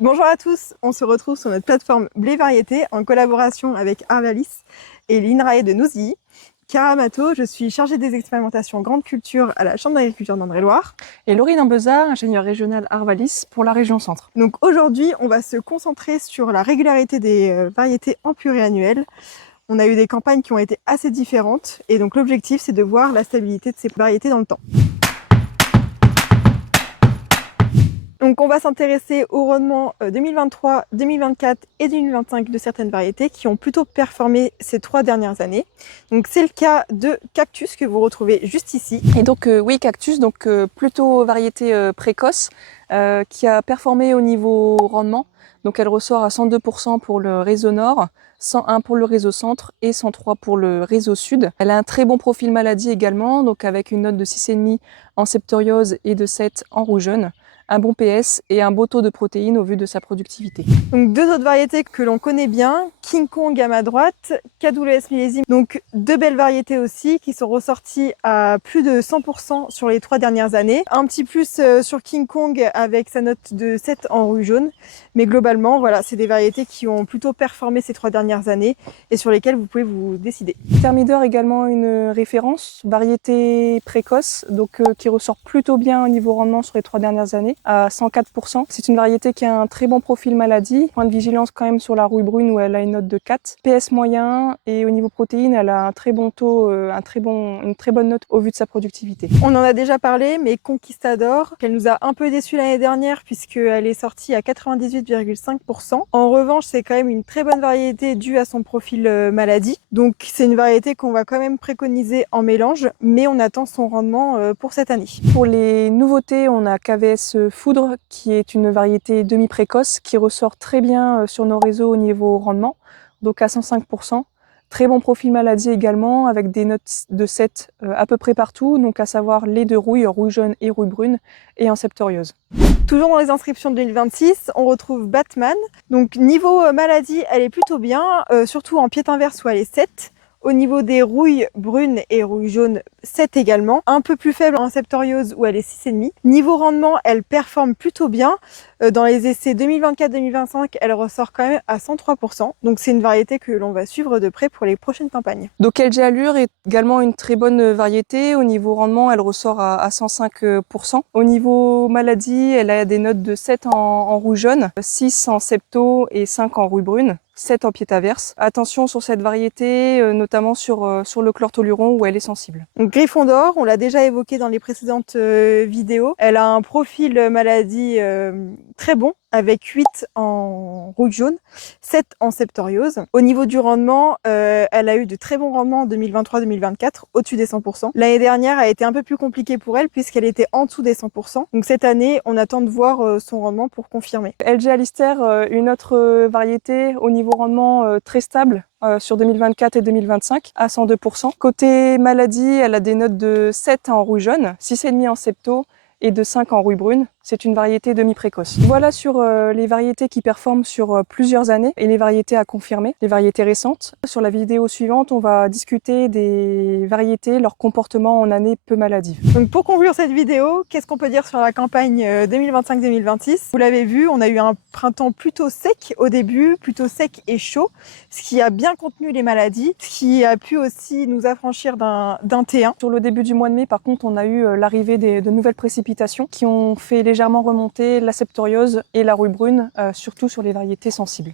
Bonjour à tous, on se retrouve sur notre plateforme Blé Variété en collaboration avec Arvalis et l'INRAE de Nouzilly. Cara Mato, je suis chargée des expérimentations grande culture à la Chambre d'agriculture d'Indre-et-Loire. Et Laurine Ambezard, ingénieure régionale Arvalis pour la région Centre. Donc aujourd'hui, on va se concentrer sur la régularité des variétés en purée annuelle. On a eu des campagnes qui ont été assez différentes et donc l'objectif c'est de voir la stabilité de ces variétés dans le temps. Donc on va s'intéresser au rendement 2023, 2024 et 2025 de certaines variétés qui ont plutôt performé ces 3 dernières années. Donc c'est le cas de Cactus que vous retrouvez juste ici. Et donc oui, Cactus, donc plutôt variété précoce qui a performé au niveau rendement. Donc elle ressort à 102% pour le réseau nord, 101 pour le réseau centre et 103 pour le réseau sud. Elle a un très bon profil maladie également, donc avec une note de 6,5 en septoriose et de 7 en rougeonne. Un bon PS et un beau taux de protéines au vu de sa productivité. Donc 2 autres variétés que l'on connaît bien, King Kong à ma droite, KWS millésime. Donc 2 belles variétés aussi qui sont ressorties à plus de 100% sur les 3 dernières années. Un petit plus sur King Kong avec sa note de 7 en rouge jaune. Mais globalement, voilà, c'est des variétés qui ont plutôt performé ces 3 dernières années et sur lesquelles vous pouvez vous décider. Thermidor également une référence, variété précoce, donc qui ressort plutôt bien au niveau rendement sur les 3 dernières années, à 104%. C'est une variété qui a un très bon profil maladie, point de vigilance quand même sur la rouille brune où elle a une note de 4, PS moyen et au niveau protéines, elle a un très bon taux, une très bonne note au vu de sa productivité. On en a déjà parlé, mais Conquistador, elle nous a un peu déçus l'année dernière puisqu'elle est sortie à 98,5%. En revanche, c'est quand même une très bonne variété due à son profil maladie. Donc c'est une variété qu'on va quand même préconiser en mélange, mais on attend son rendement pour cette année. Pour les nouveautés, on a KWS Foudre, qui est une variété demi-précoce, qui ressort très bien sur nos réseaux au niveau rendement, donc à 105%. Très bon profil maladie également, avec des notes de 7 à peu près partout, donc à savoir les 2 rouilles, rouille jaune et rouille brune, et en septoriose. Toujours dans les inscriptions de 2026, on retrouve Batman. Donc niveau maladie, elle est plutôt bien, surtout en pied inverse où elle est 7. Au niveau des rouilles brunes et rouilles jaunes, 7 également. Un peu plus faible en septoriose où elle est 6,5. Niveau rendement, elle performe plutôt bien. Dans les essais 2024-2025, elle ressort quand même à 103%. Donc c'est une variété que l'on va suivre de près pour les prochaines campagnes. Donc LG Allure est également une très bonne variété. Au niveau rendement, elle ressort à 105%. Au niveau maladie, elle a des notes de 7 en rouge jaune, 6 en septo et 5 en rouille brune. 7 en pied averse. Attention sur cette variété, notamment sur le chlortoluron où elle est sensible. Donc Gryffondor, on l'a déjà évoqué dans les précédentes vidéos. Elle a un profil maladie très bon, avec 8 en rouge jaune, 7 en septoriose. Au niveau du rendement, elle a eu de très bons rendements en 2023-2024, au-dessus des 100%. L'année dernière a été un peu plus compliquée pour elle puisqu'elle était en dessous des 100%. Donc cette année, on attend de voir son rendement pour confirmer. LG Alistair, une autre variété au niveau rendement très stable sur 2024 et 2025 à 102%. Côté maladie, elle a des notes de 7 en rouille jaune, 6,5 en septo et de 5 en rouille brune. C'est une variété demi-précoce. Voilà sur les variétés qui performent sur plusieurs années et les variétés à confirmer, les variétés récentes. Sur la vidéo suivante, on va discuter des variétés, leur comportement en année peu maladive. Donc pour conclure cette vidéo, qu'est-ce qu'on peut dire sur la campagne 2025-2026 ? Vous l'avez vu, on a eu un printemps plutôt sec au début, plutôt sec et chaud, ce qui a bien contenu les maladies, ce qui a pu aussi nous affranchir d'un T1. Sur le début du mois de mai, par contre, on a eu l'arrivée de nouvelles précipitations qui ont fait légèrement remonter la septoriose et la rouille brune, surtout sur les variétés sensibles.